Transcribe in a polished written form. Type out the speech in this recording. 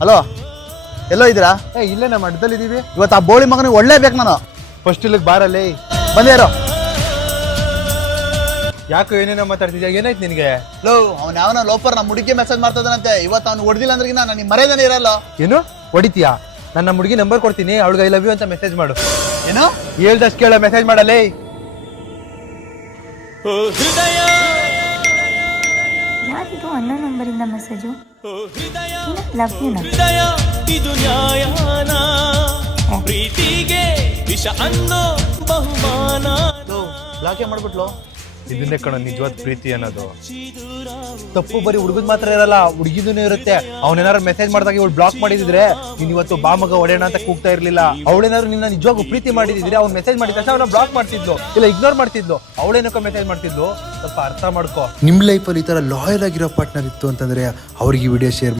Hello, ಎಲ್ಲೋ ಇದ್ದೀರಾ? ಇಲ್ಲೇ ನಮ್ಮ ಅಡ್ಡದಲ್ಲಿ ಇದೀವಿ. ಇವತ್ತು ಆ ಬೋಳಿ ಮಗನಿಗೆ ಒಳ್ಳೆ ಬೇಕು ನಾನು. ಫಸ್ಟ್ ಇಲ್ಲಿಗೆ ಬಾರಲ್ಲಿ. ಬಂದೇರೋ. ಯಾಕೆ ಏನೇನೋ ಮಾತಾಡ್ತಿದ್ಯಾ? ಏನಾಯ್ತು ನಿನಗೆ? ಲೋ, ಅವ್ನು ಯಾವನ ಲೋಪರ್ ನಮ್ಮ ಹುಡುಗಿ ಮೆಸೇಜ್ ಮಾಡ್ತದಂತೆ. ಇವತ್ತು ಅವ್ನು ಹೊಡೆದಿಲ್ಲ ಅಂದ್ರೆ ನಾನು ಮರ್ಯಾದನೆ ಇರಲ್ಲ. ಏನು ಹೊಡಿತೀಯಾ? ನನ್ನ ಹುಡುಗಿ ನಂಬರ್ ಕೊಡ್ತೀನಿ, ಅವಳಿಗೆ ಐ ಲವ್ ಯು ಅಂತ ಮೆಸೇಜ್ ಮಾಡು. ಏನು ಹೇಳ್ದಷ್ಟು ಕೇಳ, ಮೆಸೇಜ್ ಮಾಡಲೇ. ಯಾರಿದು ಅನ್ನೋ ನಂಬರಿಂದ ಮೆಸೇಜು? ಲವ್ ಯು ಇದು ನ್ಯಾಯನ ಪ್ರೀತಿಗೆ ವಿಷ ಅನ್ನೋ ಬಹುಮಾನ. ಬ್ಲಾಕೆ ಮಾಡ್ಬಿಟ್ಲು. ಇದನ್ನೇ ಕಣ ನಿಜವಾದ ಪ್ರೀತಿ ಅನ್ನೋದು. ತಪ್ಪು ಬರೀ ಹುಡುಗದ್ ಮಾತ್ರ ಇರಲ್ಲ, ಹುಡುಗಿದೂ ಇರುತ್ತೆ. ಅವನೇನಾದ್ರು ಮೆಸೇಜ್ ಮಾಡಿದಾಗ ಇವಳು ಬ್ಲಾಕ್ ಮಾಡಿದ್ರೆ ನೀನ್ ಇವತ್ತು ಬಾ ಮಗ ಹೊಡೆಯೋಣ ಅಂತ ಕೂಗ್ತಾ ಇರ್ಲಿಲ್ಲ. ಅವಳೇನಾದ್ರು ನಿನ್ನ ನಿಜವಾಗೂ ಪ್ರೀತಿ ಮಾಡಿದ್ರೆ ಅವ್ನು ಮೆಸೇಜ್ ಮಾಡಿದ ತಕ್ಷಣ ಅವನ ಬ್ಲಾಕ್ ಮಾಡ್ತಿದ್ಲು, ಇಲ್ಲ ಇಗ್ನೋರ್ ಮಾಡ್ತಿದ್ಲು. ಅವಳೇನಕ್ಕೋ ಮೆಸೇಜ್ ಮಾಡ್ತಿದ್ಲು. ಸ್ವಲ್ಪ ಅರ್ಥ ಮಾಡ್ಕೋ. ನಿಮ್ ಲೈಫಲ್ಲಿ ಈ ತರ ಲಾಯಲ್ ಆಗಿರೋ ಪಾರ್ಟ್ನರ್ ಇತ್ತು ಅಂತಂದ್ರೆ ಅವ್ರಿಗೆ ವಿಡಿಯೋ ಶೇರ್